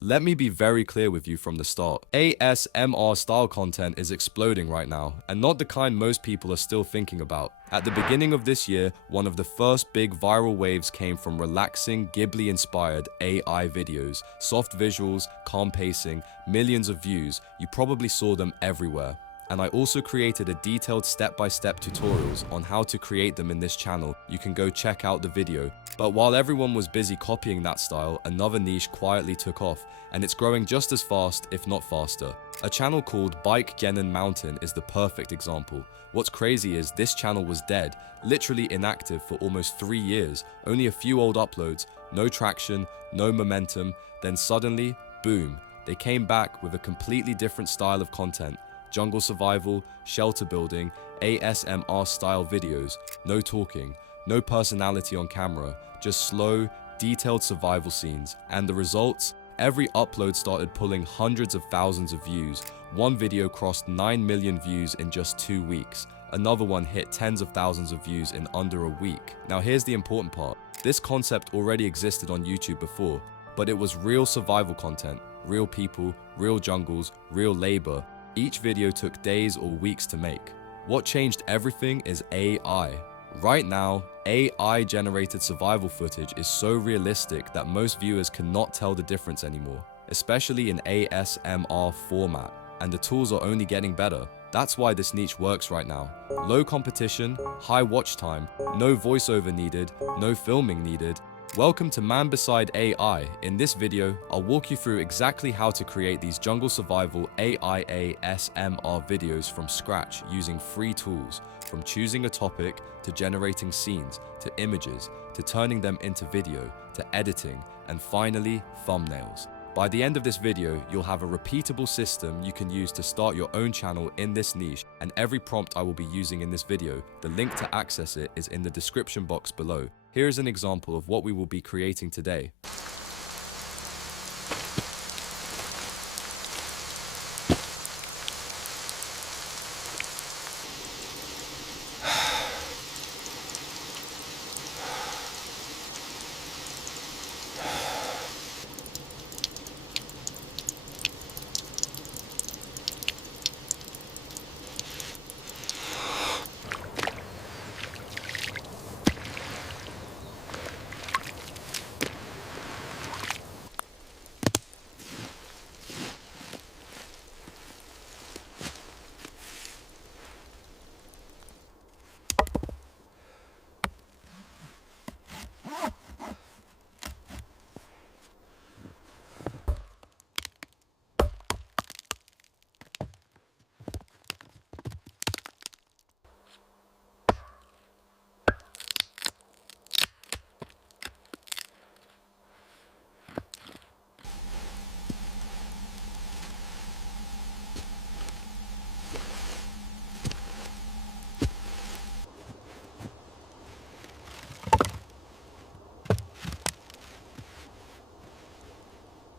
Let me be very clear with you from the start. ASMR style content is exploding right now, and not the kind most people are still thinking about. At the beginning of this year, one of the first big viral waves came from relaxing, Ghibli-inspired AI videos. Soft visuals, calm pacing, millions of views. You probably saw them everywhere. And I also created a detailed step-by-step tutorials on how to create them in this channel. You can go check out the video. But while everyone was busy copying that style, another niche quietly took off, and it's growing just as fast, if not faster. A channel called Bike Genin Mountain is the perfect example. What's crazy is this channel was dead, literally inactive for almost 3 years, only a few old uploads, no traction, no momentum, then suddenly, boom, they came back with a completely different style of content. Jungle survival, shelter building, ASMR style videos, no talking, no personality on camera, just slow, detailed survival scenes. And the results? Every upload started pulling hundreds of thousands of views. One video crossed 9 million views in just 2 weeks. Another one hit tens of thousands of views in under a week. Now here's the important part. This concept already existed on YouTube before, but it was real survival content, real people, real jungles, real labor. Each video took days or weeks to make. What changed everything is AI. Right now, AI-generated survival footage is so realistic that most viewers cannot tell the difference anymore, especially in ASMR format, and the tools are only getting better. That's why this niche works right now. Low competition, high watch time, no voiceover needed, no filming needed. Welcome to Man Beside AI. In this video, I'll walk you through exactly how to create these jungle survival AI ASMR videos from scratch using free tools, from choosing a topic, to generating scenes, to images, to turning them into video, to editing, and finally, thumbnails. By the end of this video, you'll have a repeatable system you can use to start your own channel in this niche, and every prompt I will be using in this video, the link to access it is in the description box below. Here's an example of what we will be creating today.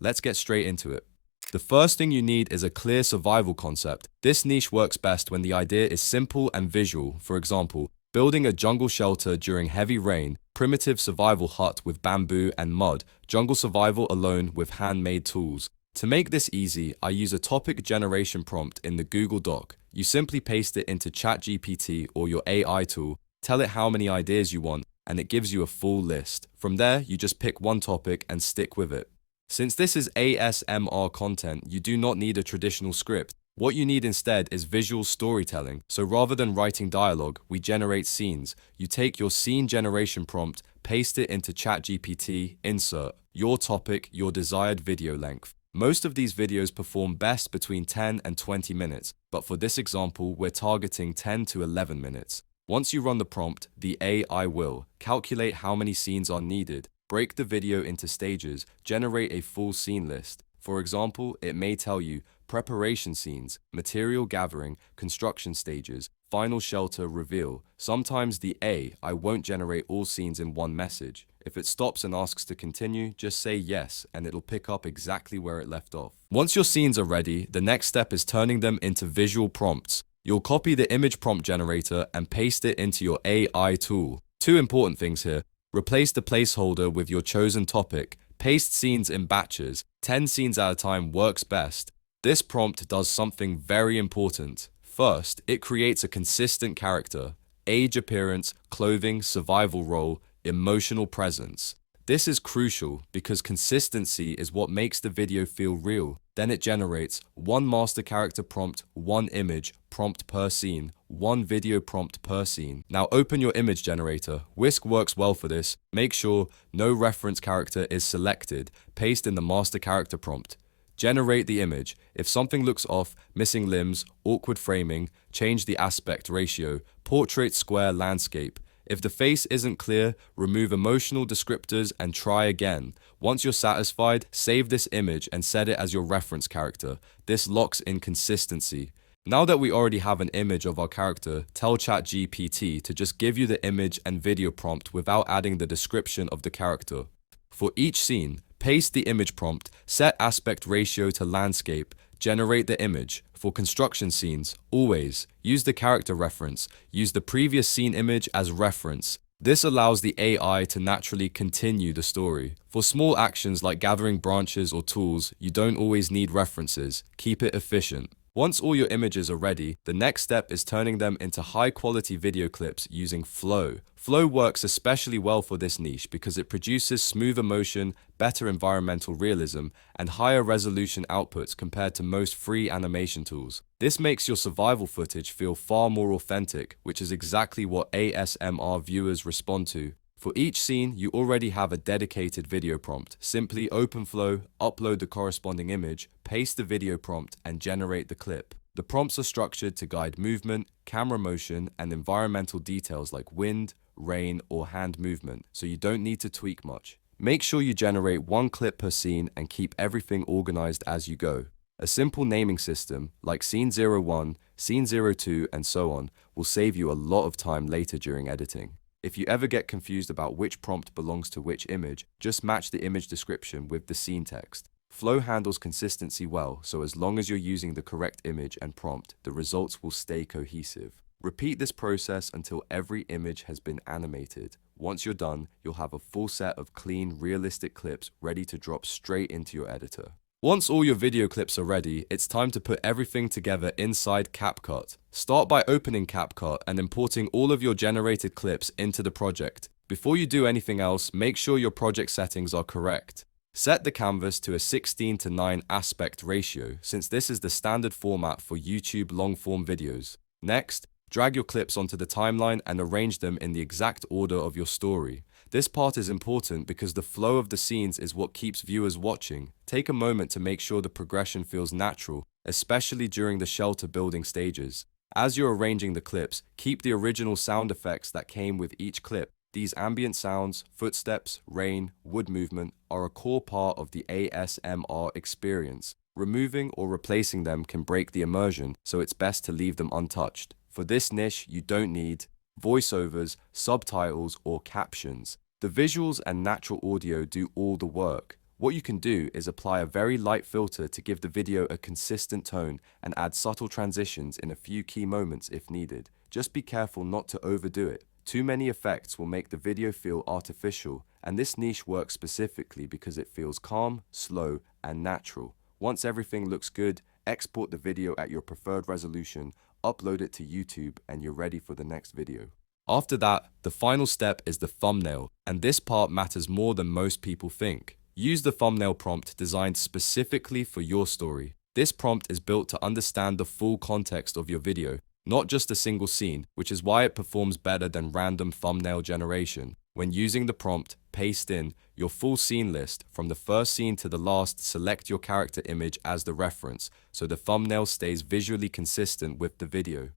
Let's get straight into it. The first thing you need is a clear survival concept. This niche works best when the idea is simple and visual. For example, building a jungle shelter during heavy rain, primitive survival hut with bamboo and mud, jungle survival alone with handmade tools. To make this easy, I use a topic generation prompt in the Google Doc. You simply paste it into ChatGPT or your AI tool, tell it how many ideas you want, and it gives you a full list. From there, you just pick one topic and stick with it. Since this is ASMR content, you do not need a traditional script. What you need instead is visual storytelling. So rather than writing dialogue, we generate scenes. You take your scene generation prompt, paste it into ChatGPT, insert your topic, your desired video length. Most of these videos perform best between 10 and 20 minutes, but for this example, we're targeting 10 to 11 minutes. Once you run the prompt, the AI will calculate how many scenes are needed, break the video into stages, generate a full scene list. For example, it may tell you preparation scenes, material gathering, construction stages, final shelter reveal. Sometimes the AI won't generate all scenes in one message. If it stops and asks to continue, just say yes, and it'll pick up exactly where it left off. Once your scenes are ready, the next step is turning them into visual prompts. You'll copy the image prompt generator and paste it into your AI tool. Two important things here. Replace the placeholder with your chosen topic, Paste scenes in batches. 10 scenes at a time works best. This prompt does something very important. First, it creates a consistent character. Age, appearance, clothing, survival role, emotional presence. This is crucial because consistency is what makes the video feel real. Then it generates one master character prompt, one image prompt per scene, one video prompt per scene. Now open your image generator. Whisk works well for this. Make sure no reference character is selected. Paste in the master character prompt. Generate the image. If something looks off, missing limbs, awkward framing, change the aspect ratio, portrait, square, landscape. If the face isn't clear, remove emotional descriptors and try again. Once you're satisfied, save this image and set it as your reference character. This locks in consistency. Now that we already have an image of our character, tell ChatGPT to just give you the image and video prompt without adding the description of the character. For each scene, paste the image prompt, set aspect ratio to landscape, generate the image. For construction scenes, always use the character reference. Use the previous scene image as reference. This allows the AI to naturally continue the story. For small actions like gathering branches or tools, you don't always need references. Keep it efficient. Once all your images are ready, the next step is turning them into high-quality video clips using Flow. Flow works especially well for this niche because it produces smoother motion, better environmental realism, and higher resolution outputs compared to most free animation tools. This makes your survival footage feel far more authentic, which is exactly what ASMR viewers respond to. For each scene, you already have a dedicated video prompt. Simply open Flow, upload the corresponding image, paste the video prompt, and generate the clip. The prompts are structured to guide movement, camera motion, and environmental details like wind, rain, or hand movement, so you don't need to tweak much. Make sure you generate one clip per scene and keep everything organized as you go. A simple naming system, like Scene 01, Scene 02, and so on, will save you a lot of time later during editing. If you ever get confused about which prompt belongs to which image, just match the image description with the scene text. Flow handles consistency well, so as long as you're using the correct image and prompt, the results will stay cohesive. Repeat this process until every image has been animated. Once you're done, you'll have a full set of clean, realistic clips ready to drop straight into your editor. Once all your video clips are ready, it's time to put everything together inside CapCut. Start by opening CapCut and importing all of your generated clips into the project. Before you do anything else, make sure your project settings are correct. Set the canvas to a 16:9 aspect ratio, since this is the standard format for YouTube long-form videos. Next, drag your clips onto the timeline and arrange them in the exact order of your story. This part is important because the flow of the scenes is what keeps viewers watching. Take a moment to make sure the progression feels natural, especially during the shelter building stages. As you're arranging the clips, keep the original sound effects that came with each clip. These ambient sounds, footsteps, rain, wood movement are a core part of the ASMR experience. Removing or replacing them can break the immersion, so it's best to leave them untouched. For this niche, you don't need voiceovers, subtitles, or captions. The visuals and natural audio do all the work. What you can do is apply a very light filter to give the video a consistent tone and add subtle transitions in a few key moments if needed. Just be careful not to overdo it. Too many effects will make the video feel artificial, and this niche works specifically because it feels calm, slow, and natural. Once everything looks good, export the video at your preferred resolution, upload it to YouTube, and you're ready for the next video. After that, the final step is the thumbnail, and this part matters more than most people think. Use the thumbnail prompt designed specifically for your story. This prompt is built to understand the full context of your video, not just a single scene, which is why it performs better than random thumbnail generation. When using the prompt, paste in your full scene list. From the first scene to the last, select your character image as the reference, so the thumbnail stays visually consistent with the video.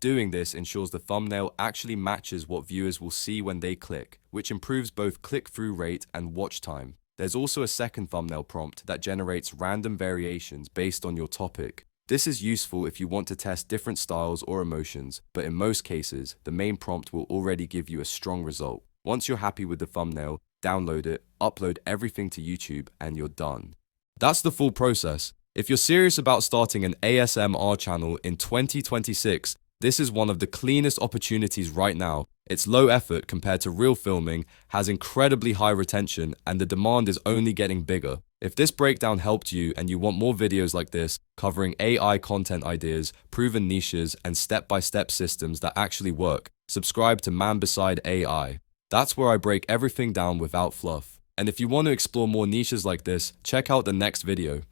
Doing this ensures the thumbnail actually matches what viewers will see when they click, which improves both click-through rate and watch time. There's also a second thumbnail prompt that generates random variations based on your topic. This is useful if you want to test different styles or emotions, but in most cases, the main prompt will already give you a strong result. Once you're happy with the thumbnail, download it, upload everything to YouTube, and you're done. That's the full process. If you're serious about starting an ASMR channel in 2026, this is one of the cleanest opportunities right now. It's low effort compared to real filming, has incredibly high retention, and the demand is only getting bigger. If this breakdown helped you and you want more videos like this, covering AI content ideas, proven niches, and step-by-step systems that actually work, subscribe to Man Beside AI. That's where I break everything down without fluff. And if you want to explore more niches like this, check out the next video.